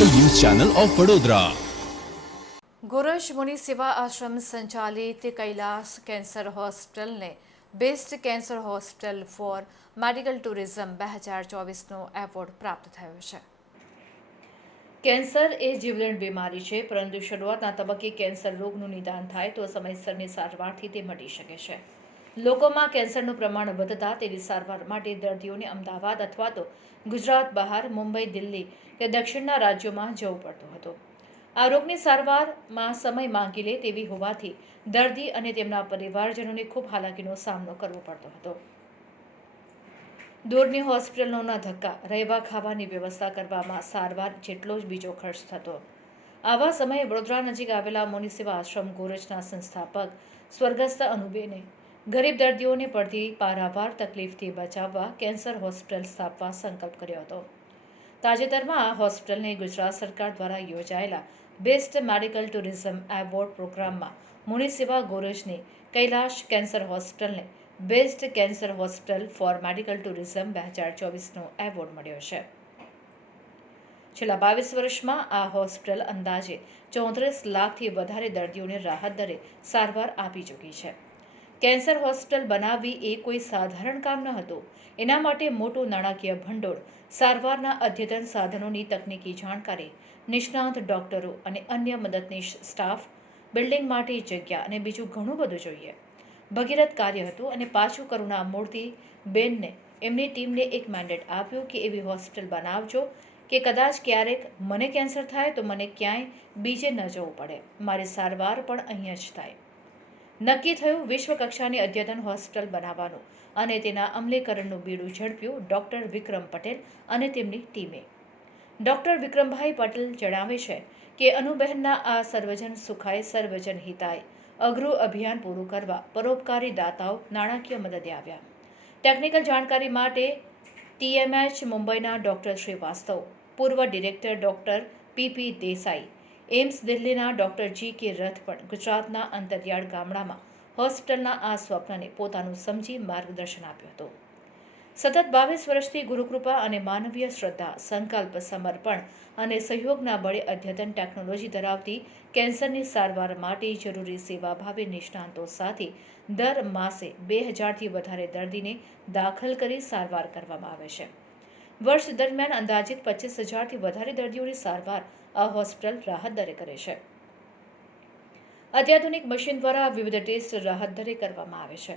Channel of Vadodara. Goraj મુનિ સેવા આશ્રમ સંચાલિત Kailash cancer હોસ્પિટલને best cancer hospital for medical tourism બે હજાર ચોવીસનો એવોર્ડ પ્રાપ્ત થયો છે. કેન્સર એ જીવલેણ બીમારી છે પરંતુ શરૂઆતના તબક્કે કેન્સર રોગનું નિદાન થાય તો સમયસરની સારવારથી તે મટી શકે છે. લોકોમાં કેન્સરનું પ્રમાણ વધતા તેની સારવાર માટે દર્દીઓને અમદાવાદ અથવા તો ગુજરાત, બહાર, મુંબઈ, દિલ્હી કે દક્ષિણના રાજ્યોમાં જવું પડતું હતું. આ રોગની સારવારમાં સમય માંગી લે તેવી હોવાથી દર્દી અને તેમના પરિવારજનોને ખૂબ હાલાકીનો સામનો કરવો પડતો હતો. દૂરની હોસ્પિટલોના ધક્કા, રહેવા ખાવાની વ્યવસ્થા કરવામાં સારવાર જેટલો જ બીજો ખર્ચ થતો. આવા સમયે વડોદરા નજીક આવેલા મુનિ આશ્રમ ગોરજના સંસ્થાપક સ્વર્ગસ્થ અનુબેને ગરીબ દર્દીઓને પડતી પારાવાર તકલીફથી બચાવવા કેન્સર હોસ્પિટલ સ્થાપવા સંકલ્પ કર્યો હતો. તાજેતરમાં આ હોસ્પિટલને ગુજરાત સરકાર દ્વારા યોજાયેલા બેસ્ટ મેડિકલ ટુરિઝમ એવોર્ડ પ્રોગ્રામમાં મુનિસિવા ગોરજની કૈલાશ કેન્સર હોસ્પિટલને best cancer hospital for medical tourism બે હજાર ચોવીસનો એવોર્ડ મળ્યો છે. છેલ્લા બાવીસ વર્ષમાં આ હોસ્પિટલ અંદાજે ચોત્રીસ લાખથી વધારે દર્દીઓને રાહત દરે સારવાર આપી ચૂકી છે. કેન્સર હોસ્પિટલ બનાવવી એ કોઈ સાધારણ કામ ન હતું. એના માટે મોટું નાણાકીય ભંડોળ, સારવારના અદ્યતન સાધનોની તકનીકી જાણકારી, નિષ્ણાંત ડોક્ટરો અને અન્ય મદદનીશ સ્ટાફ, બિલ્ડિંગ માટે જગ્યા અને બીજું ઘણું બધું જોઈએ. ભગીરથ કાર્ય હતું અને પાછું કરુણા મૂર્તિ બેનને, એમની ટીમને એક મેન્ડેટ આપ્યું કે એવી હોસ્પિટલ બનાવજો કે કદાચ ક્યારેક મને કેન્સર થાય તો મને ક્યાંય બીજે ન જવું પડે. મારી સારવાર પણ અહીંયા જ થાય. નક્કી થયું વિશ્વકક્ષાની અદ્યતન હોસ્પિટલ બનાવવાનું અને તેના અમલીકરણનું બીડું ઝડપ્યું ડૉક્ટર વિક્રમ પટેલ અને તેમની ટીમે. ડૉક્ટર વિક્રમભાઈ પટેલ જણાવે છે કે અનુબહેનના આ સર્વજન સુખાય, સર્વજન હિતાય, અઘરું અભિયાન પૂરું કરવા પરોપકારી દાતાઓ નાણાકીય મદદે આવ્યા. ટેકનિકલ જાણકારી માટે ટીએમએચ મુંબઈના ડૉક્ટર શ્રીવાસ્તવ પૂર્વ director doctor P P Desai AIIMS દિલ્હીના ડૉક્ટર જી કે રથ પણ ગુજરાતના અંતરિયાળ ગામડામાં હોસ્પિટલના આ સ્વપ્નને પોતાનું સમજી માર્ગદર્શન આપ્યું હતું. સતત બાવીસ વર્ષથી ગુરુકૃપા અને માનવીય શ્રદ્ધા, સંકલ્પ, સમર્પણ અને સહયોગના બળે અદ્યતન ટેકનોલોજી ધરાવતી કેન્સરની સારવાર માટે જરૂરી સેવાભાવી નિષ્ણાંતો સાથે દર માસે બે હજારથી વધારે દર્દીને દાખલ કરી સારવાર કરવામાં આવે છે. વર્ષ દરમિયાન અંદાજિત પચીસ હજારથી વધારે દર્દીઓની સારવાર આ હોસ્પિટલ રાહત દરે કરે છે. અત્યાધુનિક મશીન દ્વારા વિવિધ ટેસ્ટ રાહત દરે કરવામાં આવે છે.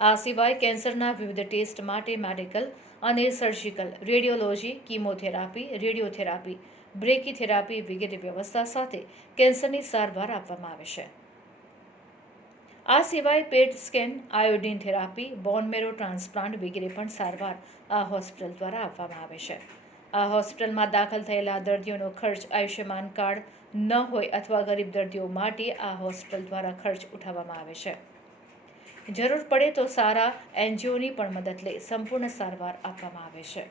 આ સિવાય કેન્સરના વિવિધ ટેસ્ટ માટે મેડિકલ અને surgical, radiology, chemotherapy, radiotherapy, brachytherapy વગેરે વ્યવસ્થા સાથે કેન્સરની સારવાર આપવામાં આવે છે. આ સિવાય PET scan, iodine therapy bone marrow transplant વગેરે પણ સારવાર આ હોસ્પિટલ દ્વારા આપવામાં આવે છે. આ હોસ્પિટલમાં દાખલ થયેલા દર્દીઓનો ખર્ચ આયુષ્યમાન કાર્ડ ન હોય અથવા ગરીબ દર્દીઓ માટે આ હોસ્પિટલ દ્વારા ખર્ચ ઉઠાવવામાં આવે છે. જરૂર પડે તો સારા એનજીઓની પણ મદદ લઈ સંપૂર્ણ સારવાર આપવામાં આવે છે.